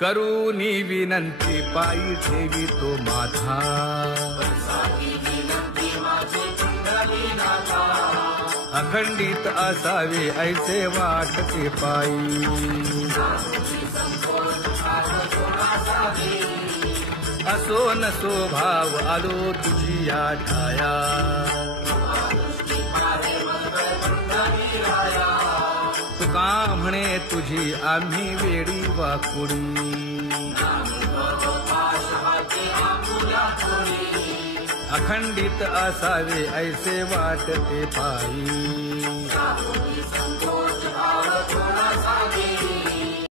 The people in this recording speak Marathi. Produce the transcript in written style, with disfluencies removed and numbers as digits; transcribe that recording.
करूनी विनंती पायी ठेवी तो माझा, अखंडित असावे ऐसे वाटते पायी। असो नसो भाव आलो तुझी या ठाया, तुका म्हणे तुझी आम्ही वेडी वाकुडी। अखंडित असावे ऐसे वाटते पायी।